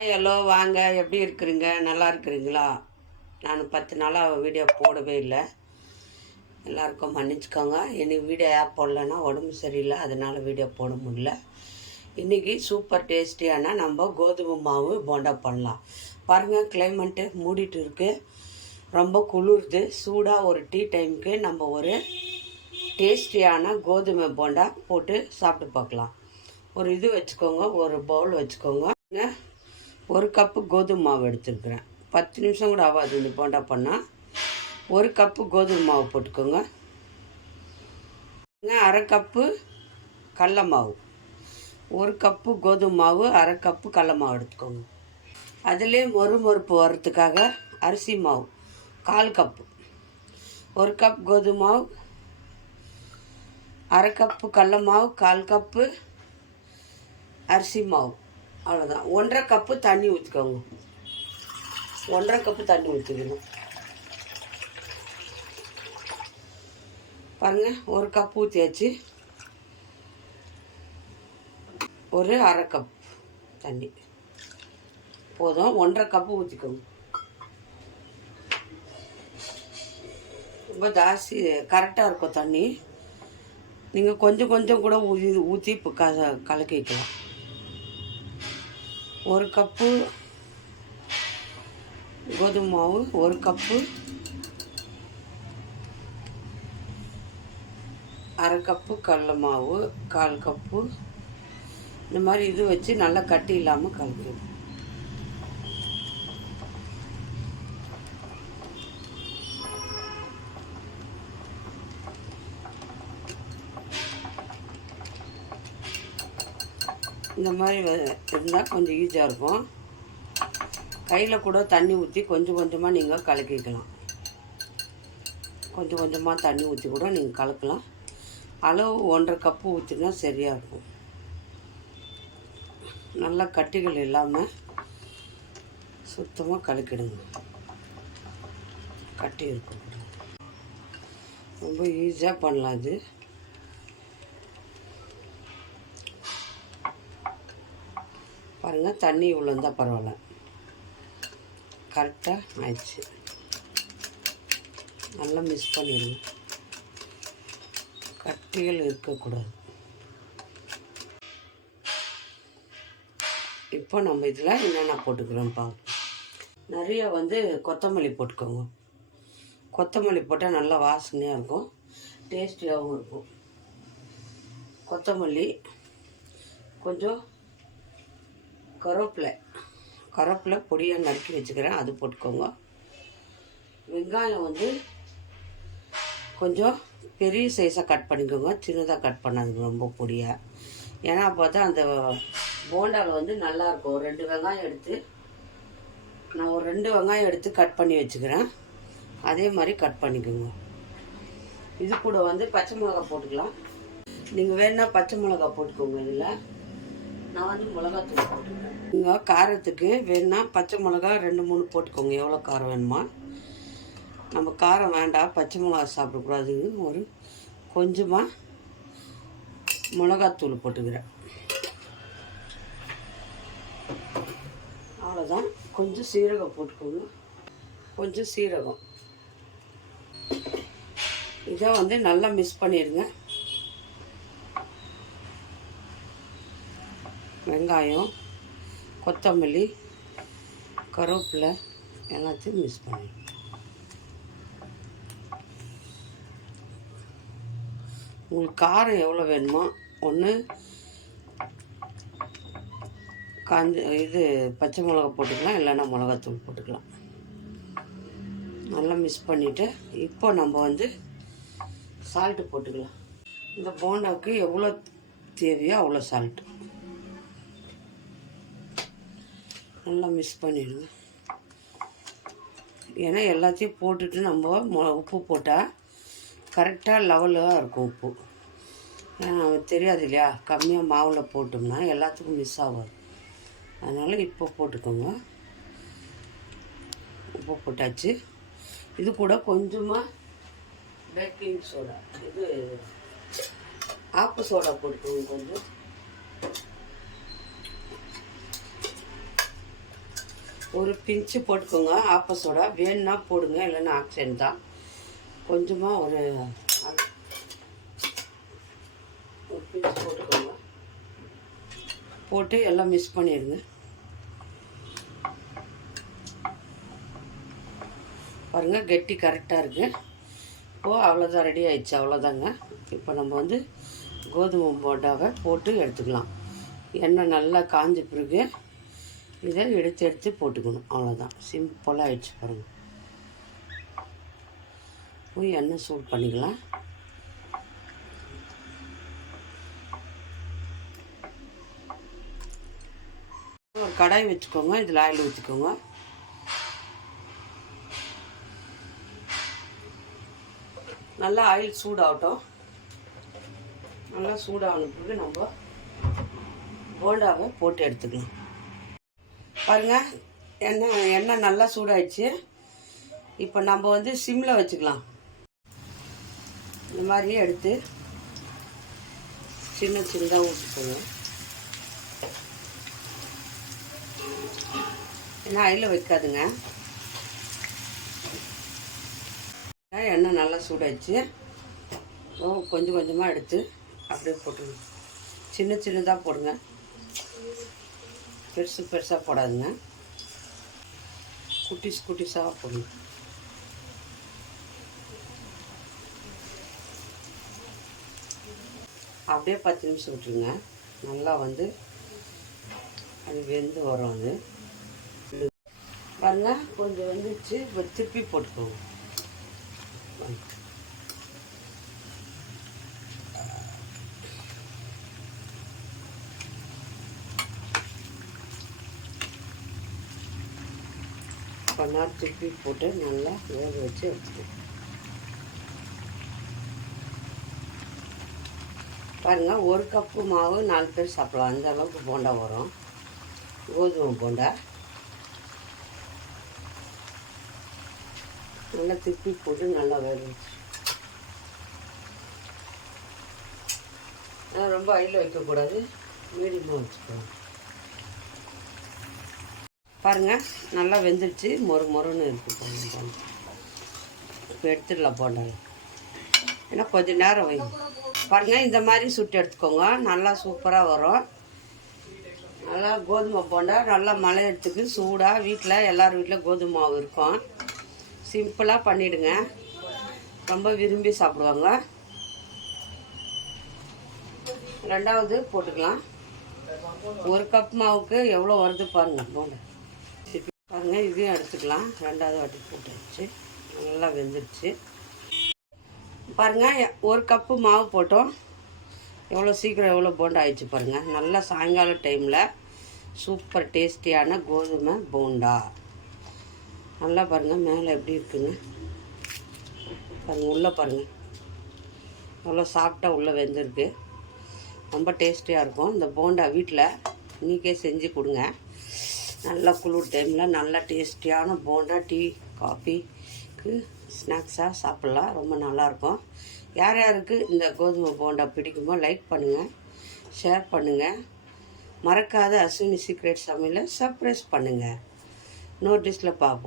Hello வாங்க, எப்படி இருக்கிறீங்க? நல்லா இருக்கிறீங்களா? நான் 10 நாளாக வீடியோ போடவே இல்லை. எல்லாருக்கும் மன்னிச்சுக்கோங்க. இன்னைக்கு வீடியோ போடலன்னா உடம்பு சரியில்லை, அதனால் வீடியோ போட முடியல. இன்றைக்கி சூப்பர் டேஸ்டியான நம்ம கோதுமை மாவு போண்டா பண்ணலாம். பாருங்கள், கிளைமேட்டு மூடிட்டு இருக்குது, ரொம்ப குளிருது. சூடாக ஒரு டீ டைமுக்கு நம்ம ஒரு டேஸ்டியான கோதுமை போண்டா போட்டு சாப்பிட்டு பார்க்கலாம். ஒரு இது வச்சுக்கோங்க, ஒரு பவுல் வச்சுக்கோங்க. ஒரு கப்பு கோதுமை மாவு எடுத்துருக்குறேன். 10 நிமிஷம் கூட ஆகாது இந்த போண்டா பண்ணால். ஒரு கப்பு கோதுமை மாவு போட்டுக்கோங்க. அரை கப்பு கடல மாவு, ஒரு கப்பு கோதுமை மாவு, அரை கப்பு கடல மாவு எடுத்துக்கோங்க. அதிலே மொறுமொறுப்பு வர்றதுக்காக அரிசி மாவு 1/4 கப்பு, ஒரு கப் கோதுமை மாவு, அரை கப்பு கடல மாவு, 1/4 கப்பு அரிசி மாவு. அவ்வளோதான். 1.5 கப்பு தண்ணி ஊற்றிக்கோங்க. 1.5 கப்பு தண்ணி ஊற்றிக்கணும். பாருங்கள், ஒரு கப் ஊற்றியாச்சு. ஒரு அரை கப் தண்ணி போதும். 1.5 கப்பு ஊற்றிக்கோங்க. ரொம்ப ஜாஸ்தி கரெக்டாக இருக்கும் தண்ணி. நீங்கள் கொஞ்சம் கொஞ்சம் கூட ஊற்றி இப்போ கலக்கிக்கலாம். ஒரு கப்பு கோதுமை மாவு, ஒரு கப்பு அரை கப்பு கடல மாவு, 1/4 கப்பு. இந்த மாதிரி இது வச்சு நல்லா கட்டி இல்லாமல் கலக்கணும். இந்த மாதிரி இருந்தால் கொஞ்சம் ஈஸியாக இருக்கும். கையில் கூட தண்ணி ஊற்றி கொஞ்சம் கொஞ்சமாக நீங்கள் கலக்கிக்கலாம். கொஞ்சம் கொஞ்சமாக தண்ணி ஊற்றி கூட நீங்கள் கலக்கலாம். அளவு 1.5 கப்பு ஊற்றினா சரியாக இருக்கும். நல்லா கட்டிகள் இல்லாமல் சுத்தமாக கலக்கிடுங்க. கட்டி இருக்கும். ரொம்ப ஈஸியாக பண்ணலாம் இது. பாருங்கள், தண்ணி இவ்வளோ இருந்தால் பரவாயில்ல. கரெக்டாக ஆயிடுச்சு. நல்லா மிக்ஸ் பண்ணிடுங்க. கட்டிகள் இருக்கக்கூடாது. இப்போ நம்ம இதில் என்னென்ன போட்டுக்கிறோம் பார்க்கலாம். நிறைய கொத்தமல்லி போட்டுக்கோங்க. கொத்தமல்லி போட்டால் நல்லா வாசனையாக இருக்கும், டேஸ்டியாகவும் இருக்கும். கொத்தமல்லி, கொஞ்சம் கருவேப்பிலை பொடியாக நறுக்கி வச்சுக்கிறேன், அது போட்டுக்கோங்க. வெங்காயம் கொஞ்சம் பெரிய சைஸாக கட் பண்ணிக்கோங்க, சின்னதாக கட் பண்ணாதுங்க ரொம்ப பொடியாக. ஏன்னா அப்போ தான் அந்த போண்டாவில் நல்லாயிருக்கும். 2 வெங்காயம் எடுத்து நான் ஒரு 2 வெங்காயம் எடுத்து கட் பண்ணி வச்சுக்கிறேன். அதே மாதிரி கட் பண்ணிக்கோங்க. இது கூட பச்சை மிளகா போட்டுக்கலாம். நீங்கள் வேணுன்னா பச்சை மிளகா போட்டுக்கோங்க. இதில் நான் மிளகாத்தூள் போட்டுக்கிறேன். இங்கே காரத்துக்கு வேணுன்னா பச்சை மிளகா 2-3 போட்டுக்கோங்க, எவ்வளோ காரம் வேணுமா. நம்ம காரம் வேண்டாம், பச்சை மிளகா சாப்பிடக்கூடாதுங்க. ஒரு கொஞ்சமாக மிளகாத்தூள் போட்டுக்கிறேன். அவ்வளோதான். கொஞ்சம் சீரகம் போட்டுக்கோங்க, கொஞ்சம் சீரகம். இதை நல்லா மிக்ஸ் பண்ணிடுங்க. வெங்காயம், கொத்தமல்லி, கருவேப்பிலை எல்லாத்தையும் மிக்ஸ் பண்ணி உங்களுக்கு காரம் எவ்வளோ வேணுமோ, ஒன்று பச்சை மிளகா போட்டுக்கலாம், இல்லைன்னா மிளகாத்தூள் போட்டுக்கலாம். நல்லா மிக்ஸ் பண்ணிவிட்டு இப்போ நம்ம சால்ட்டு போட்டுக்கலாம். இந்த போண்டாவுக்கு எவ்வளோ தேவையோ அவ்வளோ சால்ட்டு நல்லா மிக்ஸ் பண்ணிடுங்க. ஏன்னா எல்லாத்தையும் போட்டுட்டு நம்ம உப்பு போட்டால் கரெக்டாக லெவலாக இருக்கும் உப்பு. ஏன்னா தெரியாது இல்லையா, கம்மியாக மாவில் போட்டோம்னா எல்லாத்துக்கும் மிஸ் ஆகாது. அதனால் இப்போ போட்டுக்கோங்க. உப்பு போட்டாச்சு. இது கூட கொஞ்சமாக பேக்கிங் சோடா, ஆப்பு சோடா போட்டுக்கோங்க. கொஞ்சம் ஒரு பிஞ்சு போட்டுக்கோங்க ஆப்ப சோடா, வேணுன்னா போடுங்க, இல்லைன்னா ஆக்சிஜன் தான். கொஞ்சமாக ஒரு பிஞ்சு போட்டுக்கோங்க. போட்டு எல்லாம் மிக்ஸ் பண்ணிடுங்க. பாருங்கள், கெட்டி கரெக்டாக இருக்குது. இப்போது அவ்வளோதான், ரெடி ஆயிடுச்சு. அவ்வளோதாங்க. இப்போ நம்ம வந்து கோதுமை போண்டாவை போட்டு எடுத்துக்கலாம். எண்ணெய் நல்லா காஞ்ச பிறகு இதை எடுத்து போட்டுக்கணும். அவ்வளோதான், சிம்பிளாக ஆயிடுச்சு. பாருங்கள், போய் எண்ணெய் சூடு பண்ணிக்கலாம். ஒரு கடாய் வச்சுக்கோங்க, இதில் ஆயில் ஊற்றிக்கோங்க. நல்லா ஆயில் சூடாகட்டும். நல்லா சூடான பிறகு நம்ம போண்டாவை போட்டு எடுத்துக்கலாம். பாருங்கள், எண்ணெய் நல்லா சூடாயிடுச்சு. இப்போ நம்ம வந்து சிம்மில் வச்சுக்கலாம். இந்த மாதிரியே எடுத்து சின்னதாக ஊற்றிக்கோங்க. ஏன்னா ஆயிலில் வைக்காதுங்க. எண்ணெய் நல்லா சூடாயிடுச்சு. கொஞ்சம் கொஞ்சமாக எடுத்து அப்படியே போட்டுருங்க. சின்னதாக போடுங்க, பெருசாக போடாதுங்க. குட்டிஸாக போடுங்க. அப்படியே 10 நிமிஷம் விட்டுருங்க. நல்லா வந்து அது வெந்து வரும். அது பாருங்க, கொஞ்சம் வெந்துச்சு. இப்போ திருப்பி போட்டுக்கோங்க. கொஞ்ச நேரம் திருப்பி போட்டு நல்லா வேக வச்சு எடுத்துக்கணும். பாருங்கள், 1 கப்பு மாவு 4 பேர் சாப்பிடலாம். அந்த அளவுக்கு போண்டா வரும், கோதுமை போண்டா. நல்லா திருப்பி போட்டு நல்லா வேக வச்சு. ரொம்ப ஆயிலில் வைக்கக்கூடாது, மீடியமாக வச்சுக்கணும். பாருங்கள், நல்லா வெந்துடுச்சு. மொறுன்னு இருக்குது போண்டா. இப்போ எடுத்துடலாம் போண்டால. ஏன்னா கொஞ்சம் நேரம் வைங்க. பாருங்கள், இந்த மாதிரி சுட்டு எடுத்துக்கோங்க. நல்லா சூப்பராக வரும். நல்லா கோதுமை போண்டா நல்லா மழையத்துக்கு சூடாக வீட்டில் எல்லார் வீட்டில் கோதுமை மாவு இருக்கும். சிம்பிளாக பண்ணிவிடுங்க, ரொம்ப விரும்பி சாப்பிடுவாங்க. ரெண்டாவது போட்டுக்கலாம். 1 கப் மாவுக்கு எவ்வளோ வருது பாருங்கள் போண்டா. பாருங்கள், இதையும் எடுத்துக்கலாம். ரெண்டாவது வாட்டி போட்டு வச்சு நல்லா வெந்துடுச்சு. பாருங்கள், 1 கப்பு மாவு போட்டோம். எவ்வளோ சீக்கிரம் எவ்வளோ போண்டா ஆயிடுச்சு பாருங்கள். நல்லா சாயங்கால டைமில் சூப்பர் டேஸ்டியான கோதுமை போண்டா. நல்லா பாருங்கள், மேலே எப்படி இருக்குங்க பாருங்கள். உள்ளே பாருங்கள், எவ்வளோ சாஃப்டாக உள்ளே வெந்திருக்கு. ரொம்ப டேஸ்டியாக இருக்கும். இந்த போண்டா வீட்டில் இன்றைக்கே செஞ்சு கொடுங்க. நல்லா குளிர் டைமில் நல்லா டேஸ்டியான போண்டா டீ காஃபிக்கு ஸ்நாக்ஸாக சாப்பிட்லாம். ரொம்ப நல்லாயிருக்கும். யார் யாருக்கு இந்த கோதுமை போண்டா பிடிக்குமோ லைக் பண்ணுங்கள், ஷேர் பண்ணுங்கள். மறக்காத அஸ்வினி சீக்ரெட் சமையலை சர்ப்ரைஸ் பண்ணுங்கள். நோட்டீஸில் பார்ப்போம்.